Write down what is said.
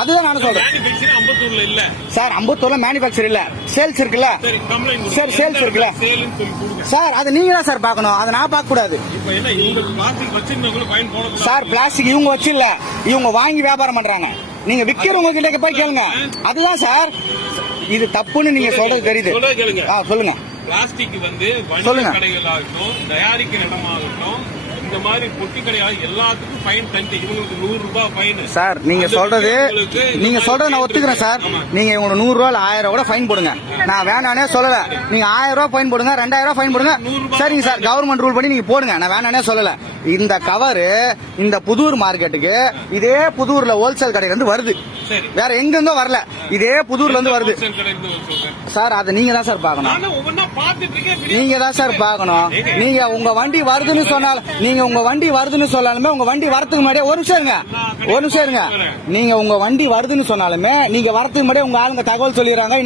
அதுதான் நான் சொல்றேன் சார். அம்பத்தூர்ல மேனுபேக்சர் இல்ல, சேல்ஸ் இருக்குல்ல சார், சேல்ஸ் இருக்குல்ல சார். அது நீங்க தான் சார் பாக்கணும், அதை நான் பார்க்க கூடாது சார். பிளாஸ்டிக் இவங்க வச்சு இல்ல, இவங்க வாங்கி வியாபாரம் பண்றாங்க. நீங்க விக்கிறவங்க கிட்ட போய் கேளுங்க. அதுதான் சார், இது தப்புன்னு நீங்க சொல்றது தெரியுது. சொல்லுங்க. பிளாஸ்டிக் வந்து வணிக கடைகளாகட்டும், தயாரிக்கிற இடமாகட்டும், இந்த மாதிரி பொட்டி கடையாக எல்லாத்துக்கும் ஃபைன் தந்து இவங்களுக்கு 100 ரூபாய் ஃபைன் சார். நீங்க சொல்றது நான் ஒத்துக்கிறேன் சார். நீங்க இவங்களுக்கு 100 ரூபாய் 1000 ரூபாய் ஃபைன் போடுங்க, நான் வேணானே சொல்லல. நீங்க 1000 ரூபாய் ஃபைன் போடுங்க, 2000 ரூபாய் ஃபைன் போடுங்க, சரிங்க சார். கவர்மெண்ட் ரூல் படி நீங்க போடுங்க, நான் வேணானே சொல்லல. இந்த கவரு இந்த புதூர் மார்க்கெட்டுக்கு இதே புதூர்ல ஹோல்சேல் கடையில இருந்து வருது, வேற எங்க இருந்தோ வரல, இதே புதூர்ல இருந்து வருது சார். அதை நீங்க தான் சார் பாக்கணும், நீங்க தான் சார் பாக்கணும். நீங்க உங்க வண்டி வருதுன்னு சொன்னாலும், நீங்க உங்க வண்டி வருதுன்னு சொன்னாலுமே, உங்க வண்டி வரதுக்கு முன்னாடியே ஒரு நிமிஷம் இருங்க. நீங்க உங்க வண்டி வருதுன்னு சொன்னாலுமே, நீங்க வரதுக்கு முன்னாடியே உங்க ஆளுங்க தகவல் சொல்லிடுறாங்க.